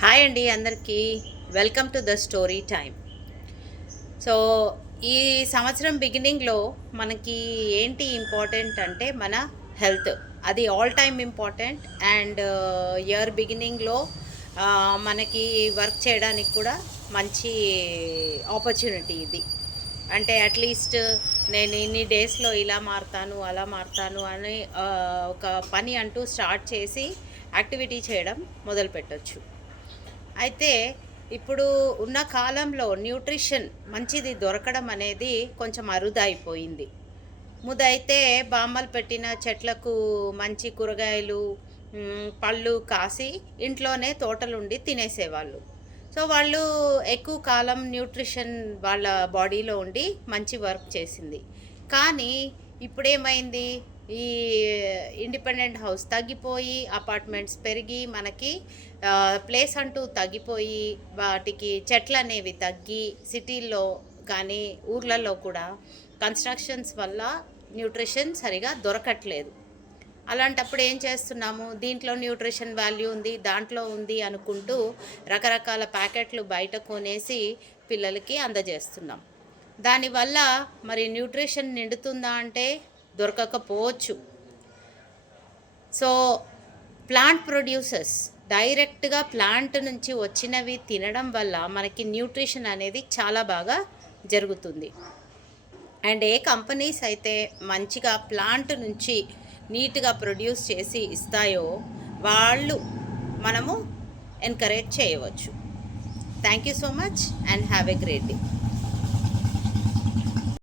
Hi అండి అందరికీ. Welcome to the story time. So ఈ సంవత్సరం బిగినింగ్లో మనకి ఏంటి ఇంపార్టెంట్ అంటే మన హెల్త్. అది all time important. And year బిగినింగ్లో మనకి వర్క్ చేయడానికి కూడా మంచి ఆపర్చునిటీ ఇది. అంటే అట్లీస్ట్ నేను ఇన్ని డేస్లో ఇలా మారుతాను అలా మారుతాను అని ఒక పని అంటూ స్టార్ట్ చేసి యాక్టివిటీ చేయడం మొదలు పెట్టచ్చు. అయితే ఇప్పుడు ఉన్న కాలంలో న్యూట్రిషన్ మంచిది దొరకడం అనేది కొంచెం అరుదైపోయింది. ముదైతే బామ్మలు పెట్టిన చెట్లకు మంచి కూరగాయలు, పళ్ళు కాసి ఇంట్లోనే తోటలుండి తినేసేవాళ్ళు. సో వాళ్ళు ఎక్కువ కాలం న్యూట్రిషన్ వాళ్ళ బాడీలో ఉండి మంచి వర్క్ చేసింది. కానీ ఇప్పుడేమైంది, ఈ ఇండిపెండెంట్ హౌస్ తగ్గిపోయి అపార్ట్మెంట్స్ పెరిగి మనకి ప్లేస్ అంటూ తగ్గిపోయి వాటికి చెట్లు అనేవి తగ్గి సిటీల్లో కానీ ఊర్లలో కూడా కన్స్ట్రక్షన్స్ వల్ల న్యూట్రిషన్ సరిగా దొరకట్లేదు. అలాంటప్పుడు ఏం చేస్తున్నాము, దీంట్లో న్యూట్రిషన్ వాల్యూ ఉంది దాంట్లో ఉంది అనుకుంటూ రకరకాల ప్యాకెట్లు బయట కొనేసి పిల్లలకి అందజేస్తున్నాం. దానివల్ల మరి న్యూట్రిషన్ నిండుతుందా అంటే దొరకకపోవచ్చు. సో ప్లాంట్ ప్రొడ్యూసర్స్ డైరెక్ట్గా ప్లాంట్ నుంచి వచ్చినవి తినడం వల్ల మనకి న్యూట్రిషన్ అనేది చాలా బాగా జరుగుతుంది. అండ్ ఏ కంపెనీస్ అయితే మంచిగా ప్లాంట్ నుంచి నీట్గా ప్రొడ్యూస్ చేసి ఇస్తాయో వాళ్ళు మనము ఎంకరేజ్ చేయవచ్చు. Thank you so much and have a great day.